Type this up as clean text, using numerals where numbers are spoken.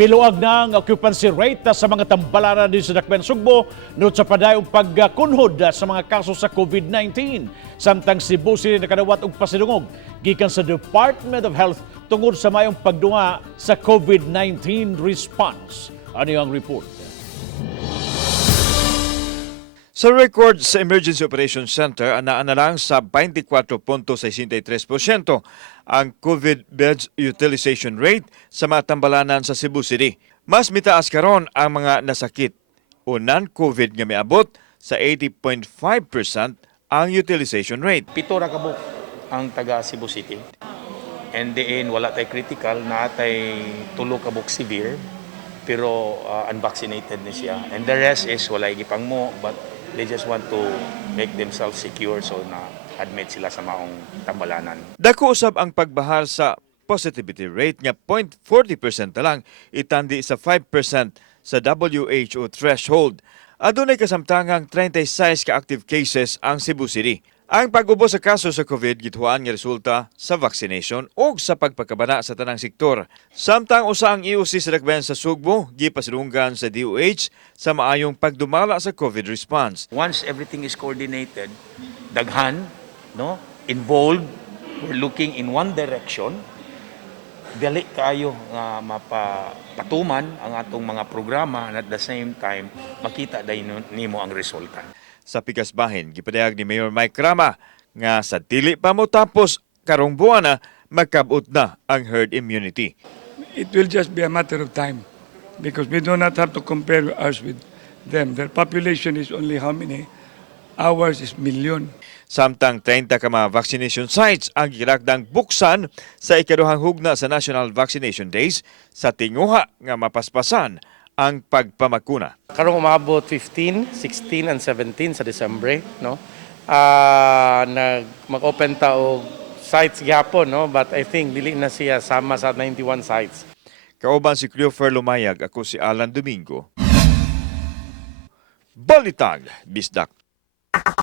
Biluag na ang occupancy rate sa mga tambalanan din sa Dakbayan, Cebu nood sa padayong pagkunhod sa mga kaso sa COVID-19. Samtang Cebu City nakadawat og pasidungog gikan sa Department of Health tungod sa mayong pagdunga sa COVID-19 response. Ano ang report? Sa record sa Emergency Operations Center, anaan na lang sa 24.63% ang COVID beds utilization rate sa mga tambalanan sa Cebu City. Mas mitaas karon ang mga nasakit o non-COVID nga miabot sa 80.5% ang utilization rate. Pito ra kabuk ang taga Cebu City. And then wala tay critical, na tay tulo kabuk severe, pero unvaccinated na siya. And the rest is walay gipang mo, but they just want to make themselves secure, so na admit sila sa maong tambalanan. Dako usab ang pagbahal sa positivity rate nga 0.40% na lang itandi sa 5% sa WHO threshold. Adunay kasamtangang 36 ka active cases ang Cebu City. Ang pag-ubos sa kaso sa COVID gituan nga resulta sa vaccination o sa pagpakabana sa tanang sektor. Samtang usa ang IOC sa Dakbayan sa Cebu gipasidunggan sa DOH sa maayong pagdumala sa COVID response. Once everything is coordinated, daghan, no, involved, we're looking in one direction, dali kayo nga mapatuman ang atong mga programa, and at the same time makita dayon nimo ang resulta. Sa pikas bahin, gipadayag ni Mayor Mike Rama nga sa dili pa mo tapos karong buwan na magkabot na ang herd immunity. It will just be a matter of time because we do not have to compare us with them. Their population is only how many? Ours is million. Samtang 30 ka mga vaccination sites ang girakdang buksan sa ikaduhang hugna sa National Vaccination Days sa tinguha nga mapaspasan ang pagpamakuna. Karong umabot 15, 16 and 17 sa Disyembre, no. Mag-open ta og sites gyapon, no, but I think dili na siya sama sa 91 sites. Kauban si Cleofer Lumayag, ako si Alan Domingo. Balitang Bisdak.